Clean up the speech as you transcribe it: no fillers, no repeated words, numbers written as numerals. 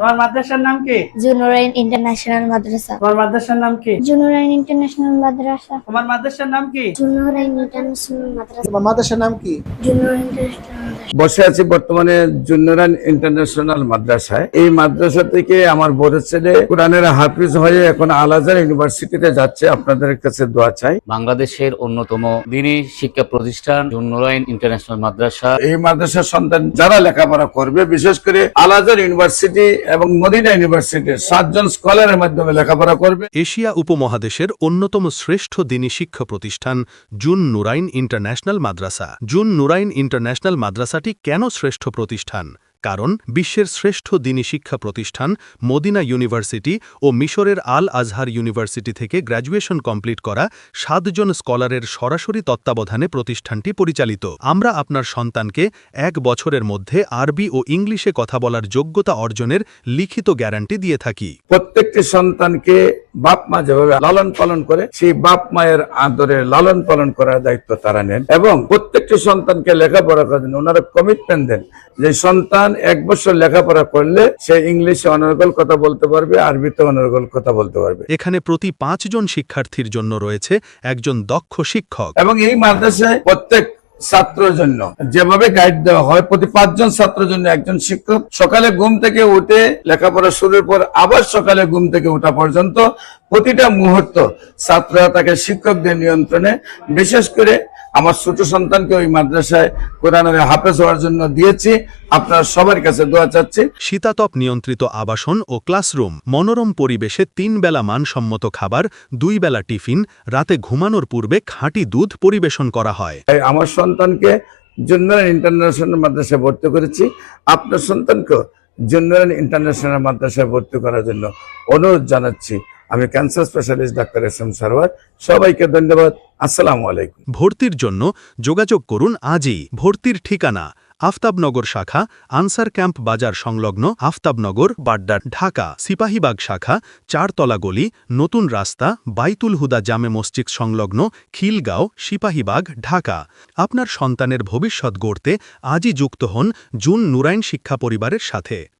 তোমার মাদ্রাসার নাম কি? জুনুরাইন ইন্টারন্যাশনাল মাদ্রাসা। তোমার মাদ্রাসার নাম কি? জুনুরাইন ইন্টারন্যাশনাল মাদ্রাসা। তোমার মাদ্রাসার নাম কি? জুনুরাইন ইন্টারন্যাশনাল মাদ্রাসা। তোমার মাদ্রাসার নাম কি? জুনুরাইন ইন্টারন্যাশনাল মাদ্রাসা। বসে আছি বর্তমানে জুন্নুরাইন ইন্টারন্যাশনাল মাদ্রাসায়। এই মাদ্রাসা থেকে আমার বড় ছেলে কোরআনের হাফিজ হয়ে এখন আল আজহার ইউনিভার্সিটিতে যাচ্ছে। আপনাদের কাছে দোয়া চাই। বাংলাদেশের অন্যতম দ্বীনি শিক্ষা প্রতিষ্ঠান জুন্নুরাইন ইন্টারন্যাশনাল মাদ্রাসা। এই মাদ্রাসার সন্তান যারা লেখাপড়া করবে, বিশেষ করে আল আজহার ইউনিভার্সিটি এবং মদিনা ইউনিভার্সিটির 7 জন স্কলারের মাধ্যমে লেখাপড়া করবে। এশিয়া উপমহাদেশের অন্যতম শ্রেষ্ঠ দ্বীনি শিক্ষা প্রতিষ্ঠান জুন নুরাইন ইন্টারন্যাশনাল মাদ্রাসা। জুন নুরাইন ইন্টারন্যাশনাল মাদ্রাসাটি কেন শ্রেষ্ঠ প্রতিষ্ঠান? কারণ বিশ্বের শ্রেষ্ঠ দ্বীনি শিক্ষা প্রতিষ্ঠান মদিনা ইউনিভার্সিটি ও মিশরের আল আজহার ইউনিভার্সিটি থেকে গ্র্যাজুয়েশন কমপ্লিট করা 7 জন স্কলারের সরাসরি তত্ত্বাবধানে প্রতিষ্ঠানটি পরিচালিত। আমরা আপনার সন্তানকে 1 বছরের মধ্যে আরবি ও ইংলিশে কথা বলার যোগ্যতা অর্জনের লিখিত গ্যারান্টি দিয়ে থাকি। প্রত্যেকটি সন্তানকে বাপ মা যেভাবে লালন পালন করে, সেই বাপ মায়ের আদরে লালন পালন করার দায়িত্ব তারা নেন এবং প্রত্যেকটি সন্তানকে লেখাপড়া করেন। ওনারা কমিটমেন্ট দেন যে সন্তান 1 বছর লেখাপড়া করলে সে ইংলিশে অনর্গল কথা বলতে পারবে, আরবিতে অনর্গল কথা বলতে পারবে। এখানে প্রতি 5 জন শিক্ষার্থীর জন্য রয়েছে একজন দক্ষ শিক্ষক। এবং এই মাদ্রাসায় প্রত্যেক ছাত্রের জন্য যেভাবে গাইড দেওয়া হয়, প্রতি 5 জন ছাত্রের জন্য একজন শিক্ষক। সকালে ঘুম থেকে উঠে লেখাপড়া শুরুর পর আবার সকালে ঘুম থেকে ওঠা পর্যন্ত প্রতিটা মুহূর্ত ছাত্ররা তাকে শিক্ষকদের নিয়ন্ত্রণে। বিশেষ করে আমার ছোট সন্তানকে ওই মাদ্রাসায় কোরআনের হাফেজ হওয়ার জন্য দিয়েছি। আপনার সবার কাছে দোয়া চাচ্ছি। শীতাতপ নিয়ন্ত্রিত আবাসন ও ক্লাসরুম, মনোরম পরিবেশে 3 বেলা মানসম্মত খাবার, 2 বেলা টিফিন, রাতে ঘুমানোর পূর্বে খাঁটি দুধ পরিবেশন করা হয়। আমার সন্তানকে জুন্নুরাইন ইন্টারন্যাশনাল মাদ্রাসায় ভর্তি করেছি। আপনার সন্তানকে জুন্নুরাইন ইন্টারন্যাশনাল মাদ্রাসায় ভর্তি করার জন্য অনুরোধ জানাচ্ছি। আমি cancer specialist doctor SM. Sarwar. সবাইকে ধন্যবাদ। আসসালামু আলাইকুম। ভর্তির জন্য যোগাযোগ করুন আজই। ভর্তির ঠিকানা আফতাবনগর শাখা, আনসার ক্যাম্প বাজার সংলগ্ন, আফতাবনগর, বাড্ডা, ঢাকা। সিপাহীবাগ শাখা, 4 তলা গলি, নতুন রাস্তা, বাইতুল হুদা জামে মসজিদ সংলগ্ন, খিলগাঁও, সিপাহীবাগ, ঢাকা। আপনার সন্তানের ভবিষ্যৎ গড়তে আজই যুক্ত হন জুন নুরাইন শিক্ষা পরিবারের সাথে।